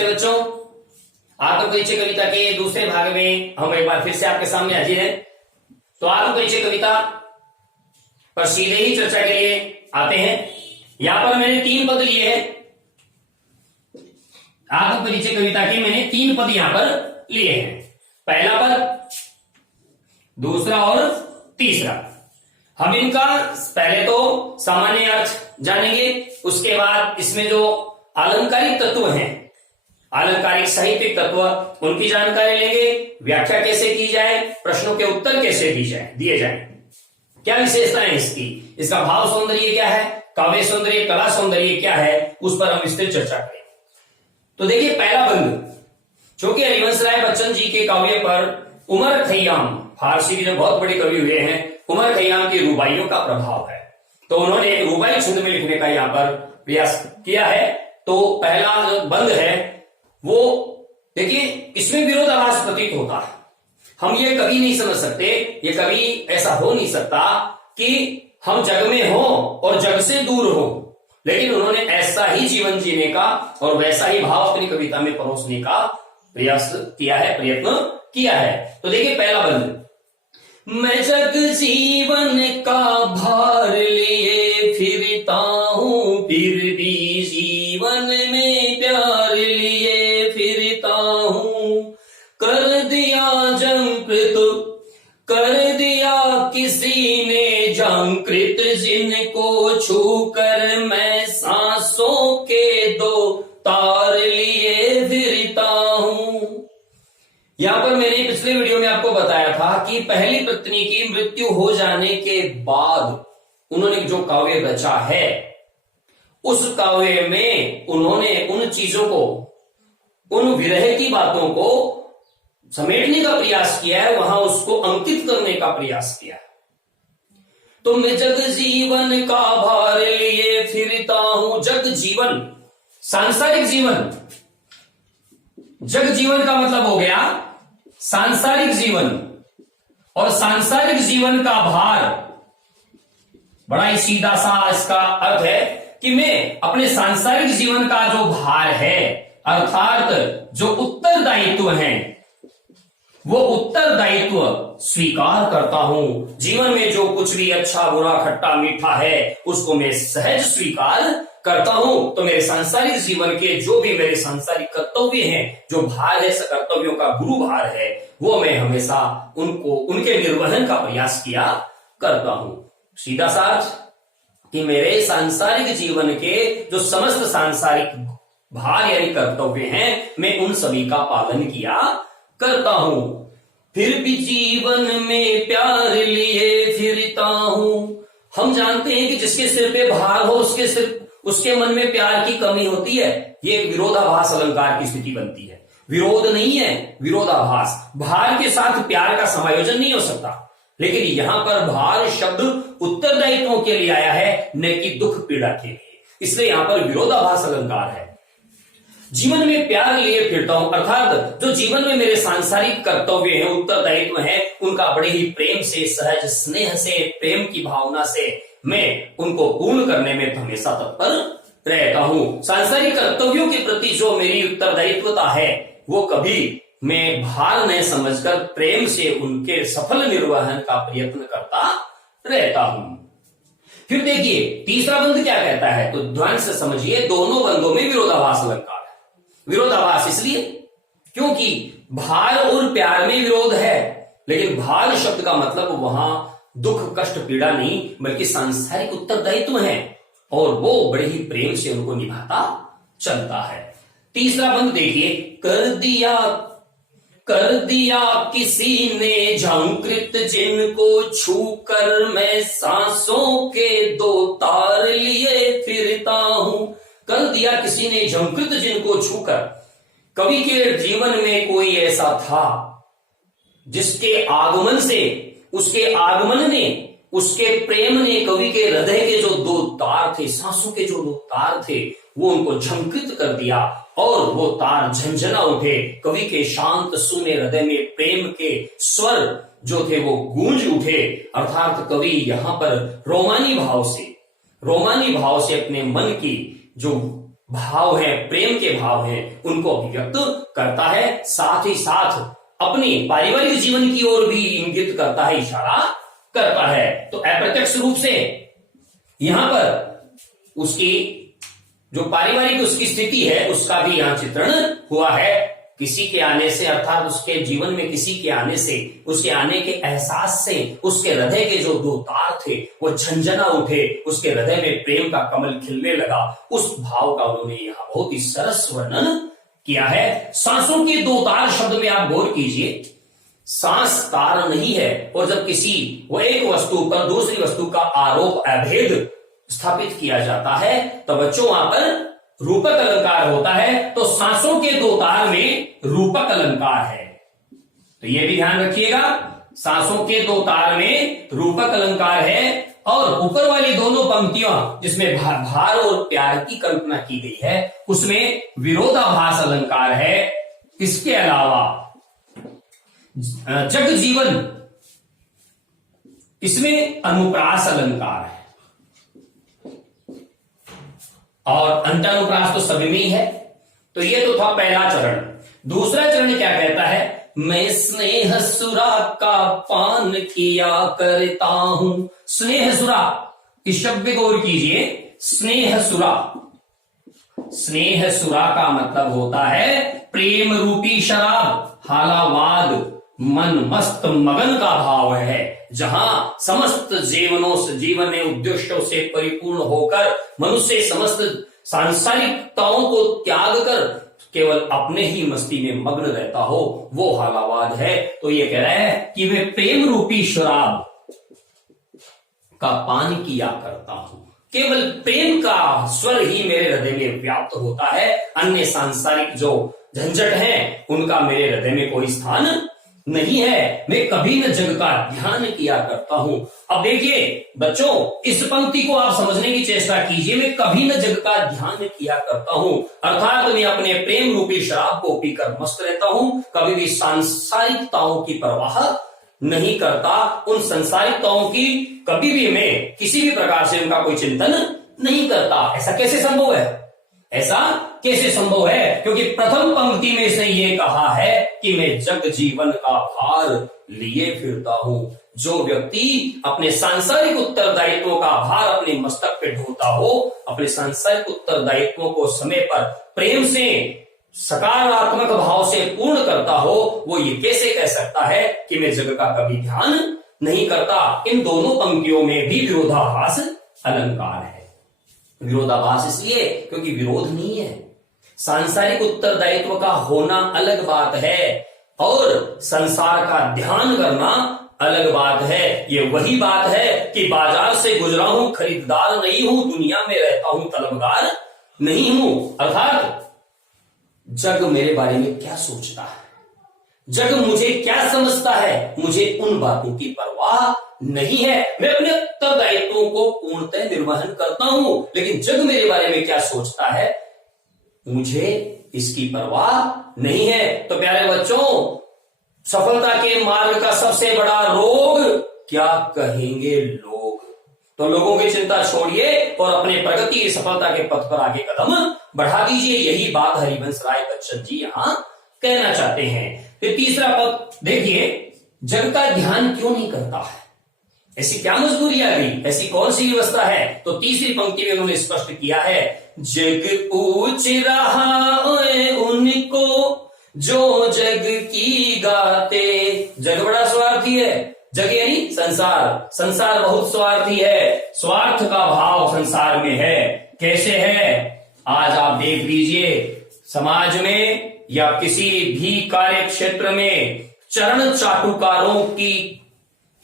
नमस्ते बच्चों, आत्मपरिचय कविता के दूसरे भाग में हम एक बार फिर से आपके सामने हाजिर हैं। तो आत्मपरिचय कविता पर सीधे ही चर्चा के लिए आते हैं। यहां पर मैंने 3 पद लिए हैं। आत्मपरिचय कविता के मैंने 3 पद यहां पर लिए हैं, पहला पद, दूसरा और तीसरा। हम इनका पहले तो सामान्य अर्थ जानेंगे, उसके बाद इसमें जो अलंकारिक तत्व हैं, अलंकारिक साहित्यिक तत्व, उनकी जानकारी लेंगे। व्याख्या कैसे की जाए, प्रश्नों के उत्तर कैसे दिए जाए, क्या विशेषताएं इसकी, इसका भाव सौंदर्य क्या है, काव्य सौंदर्य, कला सौंदर्य क्या है, उस पर हम विस्तृत चर्चा करेंगे। तो देखिए, पहला बंद जो कि हरिवंश राय बच्चन जी के काव्य पर उमर खय्याम, फारसी के जो बहुत बड़े कवि हुए हैं, उमर खय्याम की रुबाइयों का प्रभाव है। तो उन्होंने रुबाई छंद में लिखने का यहां पर प्रयास किया है। तो पहला जो बंद है वो देखिए, इसमें विरोधाभास प्रतीत होता है। हम ये कभी नहीं समझ सकते, ये कभी ऐसा हो नहीं सकता कि हम जग में हो और जग से दूर हो, लेकिन उन्होंने ऐसा ही जीवन जीने का और वैसा ही भाव अपनी कविता में परोसने का प्रयास किया है, प्रयत्न किया है। तो देखिए, पहला बंद, मैं जग जीवन का भार लिए फिरता हूं, फिर भी जीवन में प्यार लिए फिरता हूं। कर दिया जंकृत, कर दिया किसी ने जंकृत, जिनको छूकर मैं सांसों के 2 तार लिए फिरता हूं। यहां पर मैंने पिछले वीडियो में आपको बताया था कि पहली पत्नी की मृत्यु हो जाने के बाद उन्होंने जो काव्य रचा है, उस काव्य में उन्होंने उन चीजों को, उन विरह की बातों को समेटने का प्रयास किया है, वहां उसको अंकित करने का प्रयास किया है। तो मैं जग जीवन का भार लिए फिरता हूं। जग जीवन, सांसारिक जीवन, जग जीवन का मतलब हो गया सांसारिक जीवन, और सांसारिक जीवन का भार, बड़ा ही सीधा सा इसका अर्थ है कि मैं अपने सांसारिक जीवन का जो भार है, अर्थात जो उत्तरदायित्व है, वो उत्तरदायित्व स्वीकार करता हूं। जीवन में जो कुछ भी अच्छा बुरा खट्टा मीठा है, उसको मैं सहज स्वीकार करता हूं। तो मेरे सांसारिक जीवन के जो भी मेरे सांसारिक कर्तव्य हैं, जो भार है, कर्तव्यों का गुरु भार है, वो मैं हमेशा उनको, उनके निर्वहन का प्रयास किया करता हूं। सीधा सा अर्थ कि मेरे सांसारिक जीवन के जो समस्त सांसारिक भार यानी कर्तव्य हैं, मैं उन सभी का पालन किया करता हूं। फिर भी जीवन में प्यार लिए फिरता हूं। हम जानते हैं कि जिसके सिर पे भार हो, उसके मन में प्यार की कमी होती है। ये एक विरोधाभास अलंकार की स्थिति बनती है। विरोध नहीं है, विरोधाभास। भार के साथ प्यार का समायोजन नहीं हो सकता, लेकिन यहां पर भार शब्द उत्तरदायित्वों के लिए आया है, न कि दुख पीड़ा के लिए, इसलिए यहां पर विरोधाभास अलंकार है। जीवन में प्यार लिए फिरता हूं, अर्थात जो जीवन में मेरे सांसारिक कर्तव्य हैं, उत्तरदायित्व हैं, उनका बड़े ही प्रेम से, सहज स्नेह से, प्रेम की भावना से मैं उनको पूर्ण करने में हमेशा तत्पर रहता हूं। सांसारिक कर्तव्यों के प्रति जो मेरी उत्तरदायित्वता है, वो कभी मैं भार न समझकर प्रेम से उनके सफल निर्वहन का प्रयत्न करता रहता हूं। फिर देखिए, तीसरा बंद क्या कहता है, तो ध्यान से समझिए, दोनों बंदों में विरोधाभास अलंकार है। विरोधाभास इसलिए क्योंकि भार और प्यार में विरोध है, लेकिन भार शब्द का मतलब वहां दुख कष्ट पीड़ा नहीं, बल्कि सांसारिक उत्तरदायित्व है, और वो बड़े ही प्रेम से उनको निभाता चलता है। तीसरा बंद देखिए, कर दिया किसी ने झंकृत, जिनको छूकर मैं सांसों के 2 तार लिए फिरता हूं। कर दिया किसी ने झंकृत, जिनको छूकर। कवि के जीवन में कोई ऐसा था जिसके आगमन से, उसके आगमन ने, उसके प्रेम ने कवि के हृदय के जो 2 तार थे, सांसों के जो 2 तार थे, वो उनको झंकृत कर दिया, और वो तार झंझना उठे। कवि के शांत शून्य हृदय में प्रेम के स्वर जो थे वो गूंज उठे। अर्थात कवि यहां पर रोमानी भाव से अपने मन की जो भाव हैं, प्रेम के भाव हैं, उनको अभिव्यक्त करता है। साथ ही साथ अपने पारिवारिक जीवन की ओर भी इंगित करता है, इशारा करता है। तो अप्रत्यक्ष रूप से यहां पर उसकी जो पारिवारिक उसकी स्थिति है उसका भी यहां चित्रण हुआ है। किसी के आने से, अर्थात उसके जीवन में किसी के आने से, उसके आने के एहसास से उसके हृदय के जो दो तार थे वो झंझना उठे, उसके हृदय में प्रेम का कमल खिलने लगा। उस भाव का उन्होंने यहां बहुत ही सरस वर्णन किया है। सांसों के दो तार शब्द में आप गौर कीजिए, सांस तार नहीं है, और जब किसी वो एक वस्तु पर दूसरी वस्तु का आरोप अभेद स्थापित किया जाता है तो बच्चों वहां पर रूपक अलंकार होता है। तो सांसों के दो तार में रूपक अलंकार है, तो यह भी ध्यान रखिएगा, सांसों के दो तार में रूपक अलंकार है। और ऊपर वाली दोनों पंक्तियां जिसमें भार और प्यार की कल्पना की गई है उसमें विरोधाभास अलंकार है। इसके अलावा जग जीवन, इसमें अनुप्रास अलंकार है, और अंटानुप्रास तो सभी में ही है। तो ये तो था पहला चरण। दूसरा चरण क्या कहता है, मैं स्नेह सुरा का पान किया करता हूं। स्नेह सुरा, इस शब्द पे गौर कीजिए, स्नेह सुरा, स्नेह सुरा का मतलब होता है प्रेम रूपी शराब, हालावाद, मन मस्त मगन का भाव है, जहां समस्त जीवन में उद्देश्यों से परिपूर्ण होकर मनुष्य समस्त सांसारिकताओं को त्याग कर केवल अपने ही मस्ती में मग्न रहता हो, वो हालावाद है। तो ये कह रहा है कि वे प्रेम रूपी शराब का पान किया करता हूं, केवल प्रेम का स्वर ही मेरे हृदय में व्याप्त होता है, अन्य सांसारिक जो झंझट है उनका मेरे हृदय में कोई स्थान नहीं है। मैं कभी न जग का ध्यान किया करता हूं। अब देखिए बच्चों, इस पंक्ति को आप समझने की चेष्टा कीजिए, मैं कभी न जग का ध्यान किया करता हूं, अर्थात मैं अपने प्रेम रूपी शराब को पीकर मस्त रहता हूं, कभी भी सांसारिकताओं की परवाह नहीं करता, उन सांसारिकताओं की कभी भी मैं किसी भी प्रकार से उनका कोई चिंतन नहीं करता। ऐसा कैसे संभव है? ऐसा कैसे संभव है? क्योंकि प्रथम पंक्ति में से ये कहा है कि मैं जग जीवन का भार लिए फिरता हूं। जो व्यक्ति अपने सांसारिक उत्तरदायित्वों का भार अपने मस्तक पे ढोता हो, अपने सांसारिक उत्तरदायित्वों को समय पर प्रेम से सकारात्मक भाव से पूर्ण करता हो, वो ये कैसे कह सकता है कि मैं जग का कभी ध्यान नहीं करता? इन दोनों पंक्तियों में भी विरोधाभास अलंकार है। विरोधाभास इसलिए क्योंकि विरोध नहीं है, सांसारिक उत्तरदायित्व का होना अलग बात है और संसार का ध्यान करना अलग बात है। ये वही बात है कि बाजार से गुजरा हूं, खरीदार नहीं हूं, दुनिया में रहता हूं, तलबगार नहीं हूं। अर्थात जग मेरे बारे में क्या सोचता है, जग मुझे क्या समझता है, मुझे उन बातों की परवाह नहीं है। मैं अपने उत्तरदायित्वों को पूर्णतः निर्वहन करता हूं, लेकिन जग मेरे बारे में क्या सोचता है मुझे इसकी परवाह नहीं है। तो प्यारे बच्चों, सफलता के मार्ग का सबसे बड़ा रोग क्या कहेंगे लोग। तो लोगों की चिंता छोड़िए और अपने प्रगति की सफलता के पथ पर आगे कदम बढ़ा दीजिए। यही बात हरिवंश राय बच्चन जी यहां कहना चाहते हैं। फिर तीसरा पद देखिए, जग का ध्यान क्यों नहीं करता है, ऐसी क्या मजबूरी आ गई, ऐसी कौन सी व्यवस्था है? तो तीसरी पंक्ति में उन्होंने स्पष्ट किया है, जग पूछ रहा उनको जो जग की गाते। जग बड़ा स्वार्थी है, जग यानी संसार, संसार बहुत स्वार्थी है, स्वार्थ का भाव संसार में है। कैसे है? आज आप देख लीजिए, समाज में या किसी भी कार्य क्षेत्र में चरण चाटुकारों की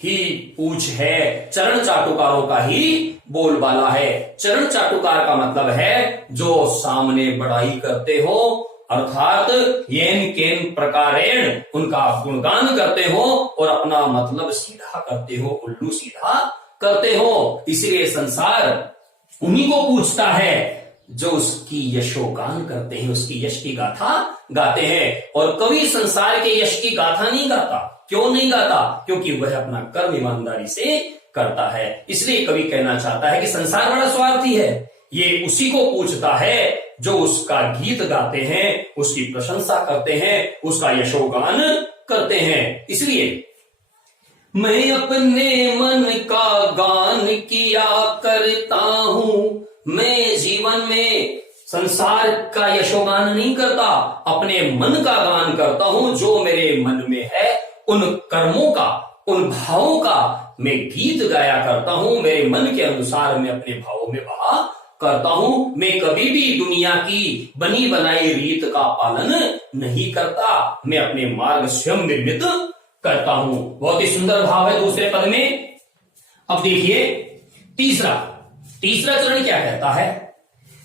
ही पूछ है, चरण चाटुकारों का ही बोलबाला है। चरण चाटुकार का मतलब है जो सामने बड़ाई करते हो, अर्थात येन केन प्रकारेण उनका गुणगान करते हो और अपना मतलब सीधा करते हो, उल्लू सीधा करते हो। इसीलिए संसार उन्हीं को पूछता है जो उसकी यशोगान करते हैं, उसकी यश की गाथा गाते हैं। और कवि संसार के यश की गाथा नहीं गाता। क्यों नहीं गाता? क्योंकि वह अपना कर्म ईमानदारी से करता है। इसलिए कवि कहना चाहता है कि संसार बड़ा स्वार्थी है, ये उसी को पूछता है जो उसका गीत गाते हैं, उसकी प्रशंसा करते हैं, उसका यशोगान करते हैं। इसलिए मैं अपने मन का गान किया करता हूं। मैं जीवन में संसार का यशोगान नहीं करता, अपने मन का गान करता हूं। जो मेरे मन में है उन कर्मों का, उन भावों का मैं गीत गाया करता हूं। मेरे मन के अनुसार मैं अपने भावों में बहा करता हूं। मैं कभी भी दुनिया की बनी बनाई रीत का पालन नहीं करता, मैं अपने मार्ग स्वयं निर्मित करता हूं। बहुत ही सुंदर भाव है दूसरे पद में। अब देखिए तीसरा चरण क्या कहता है।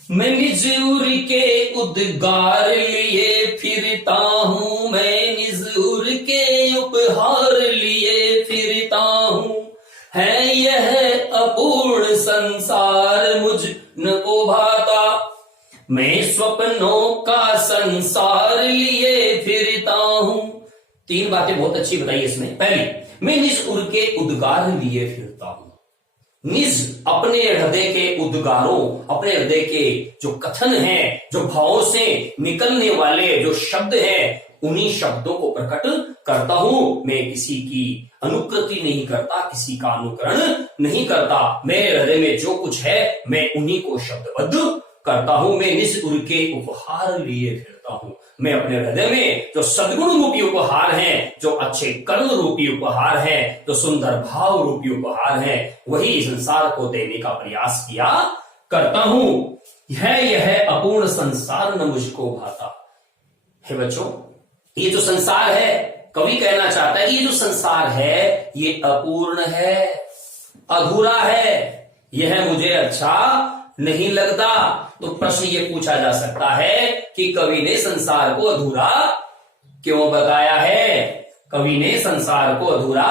मैं निज उर के उद्गार लिए फिरता हूं, मैं निज उर के उपहार लिए फिरता हूं। है यह अपूर्ण संसार मुझ न को भाता, मैं स्वप्नों का संसार लिए फिरता हूं। तीन बातें बहुत अच्छी बताई इसमें। पहली, मैं निज उर के उद्गार लिए फिरता हूं। निज अपने हृदय के उद्गारों, अपने हृदय के जो कथन हैं, जो भावों से निकलने वाले जो शब्द हैं, उन्हीं शब्दों को प्रकट करता हूं। मैं किसी की अनुकृति नहीं करता, किसी का अनुकरण नहीं करता। मेरे हृदय में जो कुछ है मैं उन्हीं को शब्दबद्ध करता हूं। मैं निज उर के उपहार लिए फिरता हूं। मैं अपने हृदय में जो सद्गुण रूपी उपहार हैं, जो अच्छे कर्म रूपी उपहार हैं, जो सुंदर भाव रूपी उपहार हैं, वही संसार को देने का प्रयास किया करता हूं। यह अपूर्ण संसार न मुझको भाता। हे बच्चों, ये जो संसार है, कवि कहना चाहता है कि ये जो संसार है ये अपूर्ण है, अधूरा है, यह मुझे अच्छा नहीं लगता। तो प्रश्न ये पूछा जा सकता है कि कवि ने संसार को अधूरा क्यों बताया है। कवि ने संसार को अधूरा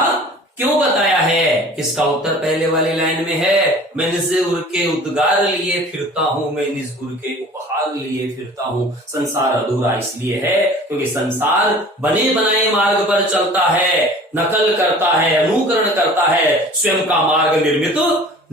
क्यों बताया है, इसका उत्तर पहले वाले लाइन में है। मैं निज उर के उद्गार लिए फिरता हूं, मैं निज उर के उपहार लिए फिरता हूं। संसार अधूरा इसलिए है क्योंकि संसार बने बनाए मार्ग पर चलता है, नकल करता है, अनुकरण करता है, स्वयं का मार्ग निर्मित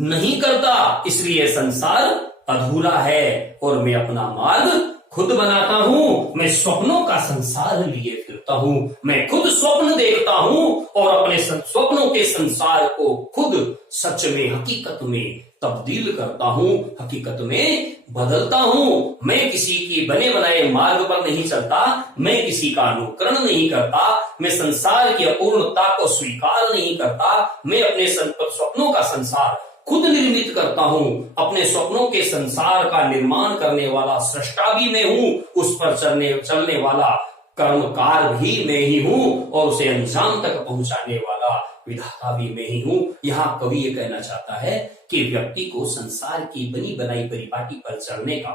नहीं करता। इसलिए संसार अधूरा है और मैं अपना मार्ग खुद बनाता हूं। मैं स्वप्नों का संसार लिए फिरता हूं। मैं खुद स्वप्न देखता हूं और अपने स्वप्नों के संसार को खुद सच में, हकीकत में तब्दील करता हूं, हकीकत में बदलता हूं। मैं किसी की बने बनाए मार्ग पर नहीं चलता, मैं किसी का अनुकरण नहीं करता, मैं संसार की अपूर्णता को स्वीकार नहीं करता। मैं अपने स्वप्नों का संसार खुद निर्मित करता हूं। अपने स्वप्नों के संसार का निर्माण करने वाला सृष्टा भी मैं हूं, उस पर चलने वाला कर्मकार भी मैं ही हूं और उसे अंजाम तक पहुंचाने वाला विधाता भी मैं ही हूं। यहां कवि ये कहना चाहता है कि व्यक्ति को संसार की बनी बनाई परिपाटी पर चलने का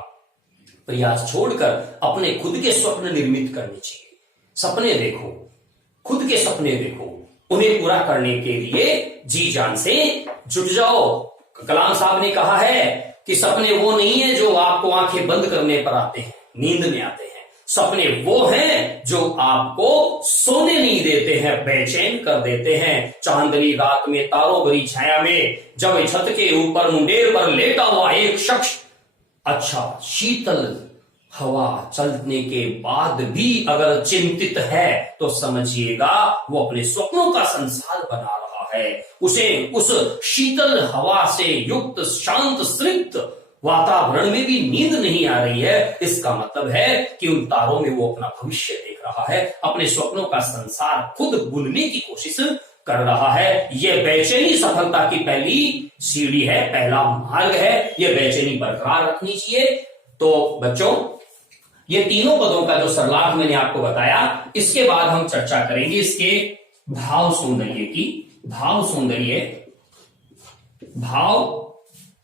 प्रयास छोड़कर अपने खुद के स्वप्न निर्मित करने चाहिए। सपने देखो, खुद के सपने देखो, उन्हें पूरा करने के लिए जी जान से जुट जाओ। कलाम साहब ने कहा है कि सपने वो नहीं है जो आपको आंखें बंद करने पर आते हैं, नींद में आते हैं। सपने वो हैं जो आपको सोने नहीं देते हैं, बेचैन कर देते हैं। चांदनी रात में तारों भरी छाया में जब छत के ऊपर मुंडेर पर लेटा हुआ एक शख्स अच्छा शीतल हवा चलने के बाद भी अगर चिंतित है तो समझिएगा वो अपने स्वप्नों का संसार बना रहा है। उसे उस शीतल हवा से युक्त शांत स्निग्ध वातावरण में भी नींद नहीं आ रही है। इसका मतलब है कि उन तारों में वो अपना भविष्य देख रहा है, अपने स्वप्नों का संसार खुद बुनने की कोशिश कर रहा है। यह बेचैनी सफलता की पहली सीढ़ी है, पहला मार्ग है। यह बेचैनी बरकरार रखनी चाहिए। तो बच्चों, ये तीनों पदों का जो सरलार्थ मैंने आपको बताया, इसके बाद हम चर्चा करेंगे इसके भाव सौंदर्य की। भाव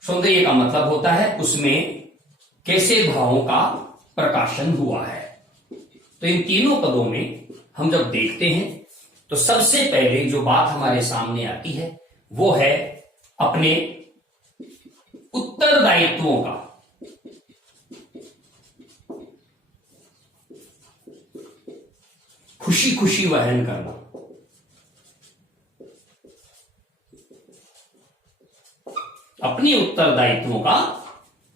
सौंदर्य का मतलब होता है उसमें कैसे भावों का प्रकाशन हुआ है। तो इन तीनों पदों में हम जब देखते हैं तो सबसे पहले जो बात हमारे सामने आती है वो है अपने उत्तरदायित्वों का खुशी खुशी वहन करना। अपने उत्तरदायित्वों का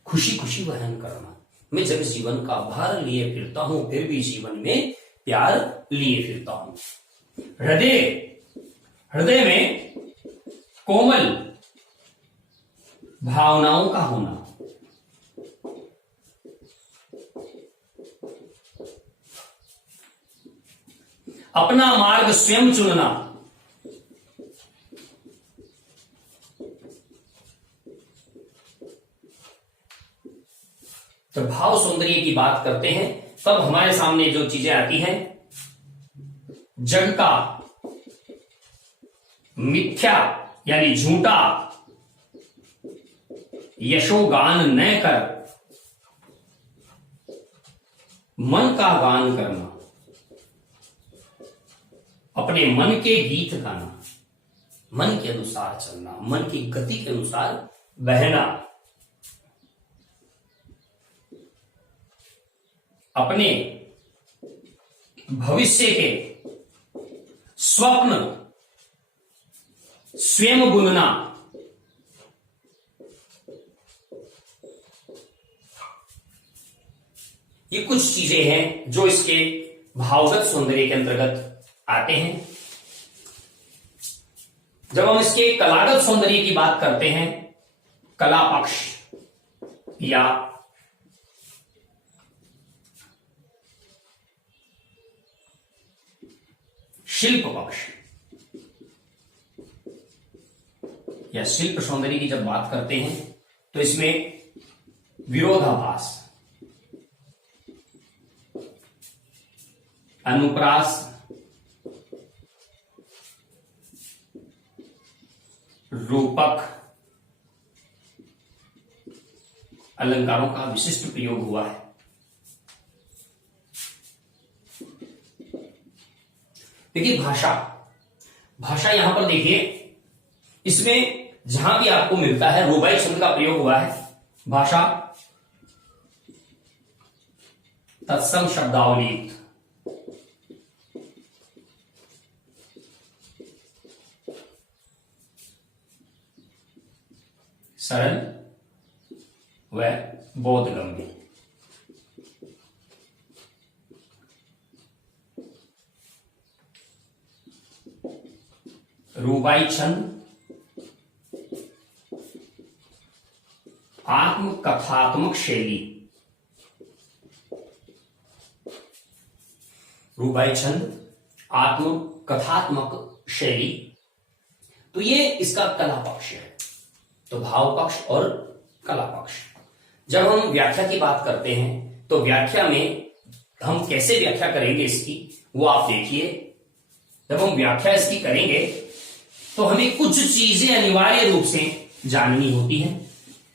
खुशी खुशी वहन करना। मैं जब जीवन का भार लिए फिरता हूं फिर भी जीवन में प्यार लिए फिरता हूं। हृदय, हृदय में कोमल भावनाओं का होना। अपना मार्ग स्वयं चुनना। जब भाव सौंदर्य की बात करते हैं तब हमारे सामने जो चीजें आती हैं, जग का मिथ्या यानी झूठा यशोगान न कर मन का गान करना, अपने मन के गीत गाना, मन के अनुसार चलना, मन की गति के अनुसार बहना, अपने भविष्य के स्वप्न स्वयं बुनना, ये कुछ चीजें हैं जो इसके भावगत सौंदर्य के अंतर्गत आते हैं। जब हम इसके कलागत सौंदर्य की बात करते हैं, कला पक्ष या शिल्प पक्ष या शिल्प सौंदर्य की जब बात करते हैं तो इसमें विरोधाभास, अनुप्रास, रूपक अलंकारों का विशिष्ट प्रयोग हुआ है। देखिए भाषा, भाषा यहां पर देखिए, इसमें जहां भी आपको मिलता है रुबाई छंद का प्रयोग हुआ है। भाषा तत्सम शब्दावली, सरल व बोधगम्य। रूबाई छंद आत्मकथात्मक शैली, रूबाई छंद आत्मकथात्मक शैली, तो ये इसका कला पक्ष है। तो भाव पक्ष और कला पक्ष। जब हम व्याख्या की बात करते हैं तो व्याख्या में हम कैसे व्याख्या करेंगे इसकी, वो आप देखिए। जब हम व्याख्या इसकी करेंगे तो हमें कुछ चीजें अनिवार्य रूप से जाननी होती हैं।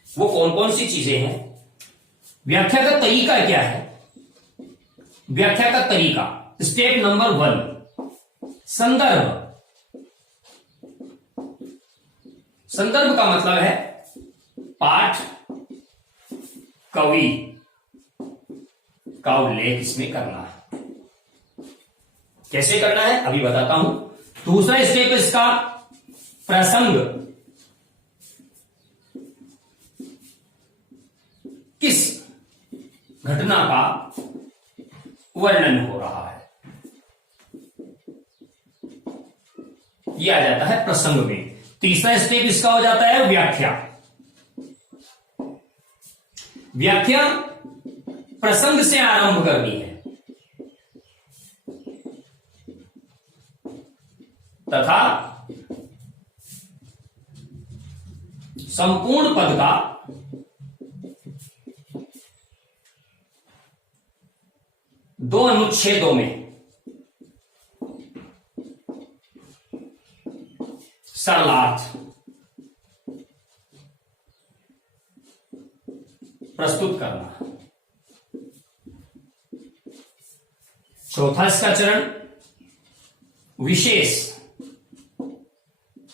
वो कौन कौन सी चीजें हैं? व्याख्या का तरीका क्या है? व्याख्या का तरीका, स्टेप नंबर 1, संदर्भ। संदर्भ का मतलब है पाठ, कवि का उल्लेख इसमें करना है। कैसे करना है अभी बताता हूं। दूसरा स्टेप इसका प्रसंग, किस घटना का वर्णन हो रहा है, यह आ जाता है प्रसंग में। तीसरा स्टेप इसका हो जाता है व्याख्या। व्याख्या प्रसंग से आरंभ करनी है तथा संपूर्ण पद का दो अनुच्छेदों में सरलार्थ प्रस्तुत करना। चौथा इसका चरण विशेष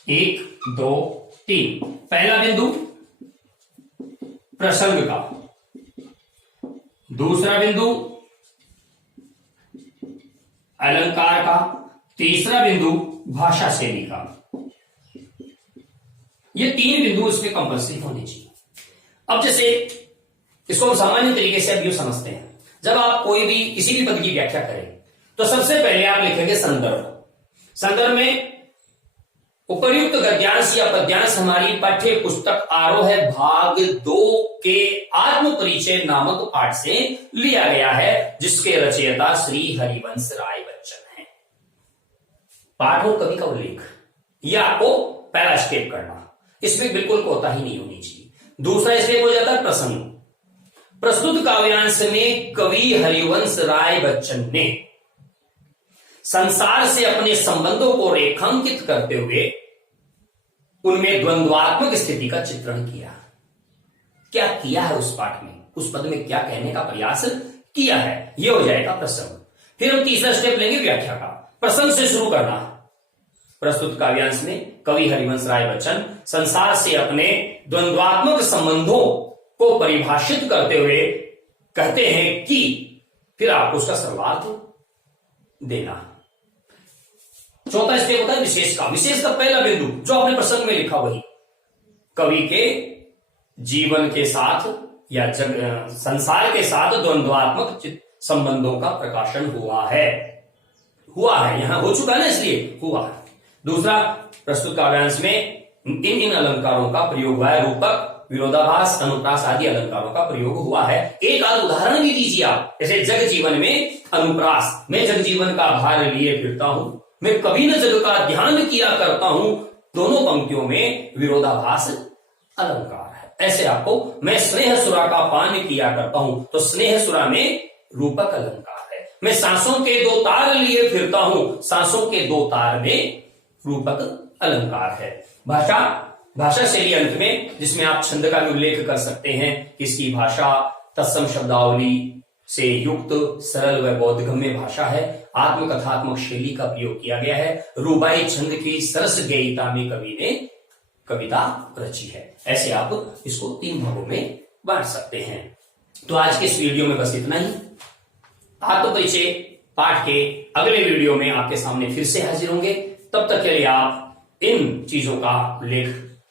1, 2, 3। पहला बिंदु प्रसंग का, दूसरा बिंदु अलंकार का, तीसरा बिंदु भाषा शैली का। ये 3 बिंदु इसमें कंपल्सरी होने चाहिए। अब जैसे इसको हम सामान्य तरीके से अब यूं समझते हैं, जब आप कोई भी किसी भी पद की व्याख्या करें तो सबसे पहले आप लिखेंगे संदर्भ। संदर्भ में उपर्युक्त गद्यांश या पद्यांश हमारी पाठ्य पुस्तक आरोह भाग 2 के आत्म परिचय नामक पाठ से लिया गया है, जिसके रचयिता श्री हरिवंश राय बच्चन हैं। पाठ और कवि का उल्लेख, यह आपको पहला स्टेप करना, इसमें बिल्कुल कोताही नहीं होनी चाहिए। दूसरा स्टेप हो जाता है प्रसंग। प्रस्तुत काव्यांश में कवि हरिवंश राय बच्चन ने संसार से अपने संबंधों को रेखांकित करते हुए उनमें द्वंद्वात्मक स्थिति का चित्रण किया। क्या किया है उस पाठ में, उस पद में क्या कहने का प्रयास किया है, यह हो जाएगा प्रसंग। फिर हम तीसरा स्टेप लेंगे व्याख्या का। प्रसंग से शुरू करना। प्रस्तुत काव्यांश में कवि हरिवंश राय बच्चन संसार से अपने द्वंद्वात्मक संबंधों को परिभाषित करते हुए कहते हैं कि, फिर आपको उसका सर्वार्थ देना। चौथा स्टेप होता है विशेष का। विशेष का पहला बिंदु जो आपने प्रसंग में लिखा, वही कवि के जीवन के साथ या संसार के साथ द्वंद्वात्मक संबंधों का प्रकाशन हुआ है यहां हो चुका है ना, इसलिए हुआ है। दूसरा, प्रस्तुत काव्यांश में इन अलंकारों का प्रयोग हुआ है। रूपक, विरोधाभास, अनुप्रास आदि अलंकारों का प्रयोग हुआ है। एक आध उदाहरण भी दीजिए आप, जैसे जग जीवन में अनुप्रास, मैं जग जीवन का भार लिए फिरता हूं, मैं कभी न जग का ध्यान किया करता हूं, दोनों पंक्तियों में विरोधाभास अलंकार है। ऐसे आपको, मैं स्नेह सुरा का पान किया करता हूं, तो स्नेह सुरा में रूपक अलंकार है। मैं सांसों के 2 तार लिए फिरता हूं, सांसों के 2 तार में रूपक अलंकार है। भाषा शैली अंत में, जिसमें आप छंद का भी उल्लेख कर सकते हैं, किसकी भाषा तत्सम शब्दावली से युक्त सरल व बोधगम्य भाषा है। आत्मकथात्मक शैली का प्रयोग किया गया है। रुबाई छंद की सरस गेयिता में कवि ने कविता रची है। ऐसे आप इसको 3 भागों में बांट सकते हैं। तो आज के इस वीडियो में बस इतना ही। आत्मपरिचय पाठ के अगले वीडियो में आपके सामने फिर से हाजिर होंगे। तब तक के लिए आप इन चीजों का उल्लेख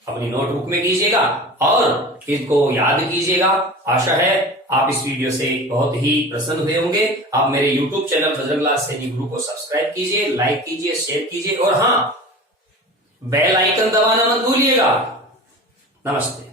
अपनी नोटबुक में कीजिएगा और इसको याद कीजिएगा। आशा है आप इस वीडियो से बहुत ही प्रसन्न हुए होंगे। आप मेरे YouTube चैनल बजरंगलाल सैनी गुरु को सब्सक्राइब कीजिए, लाइक कीजिए, शेयर कीजिए और हाँ, बेल आइकन दबाना मत भूलिएगा। नमस्ते।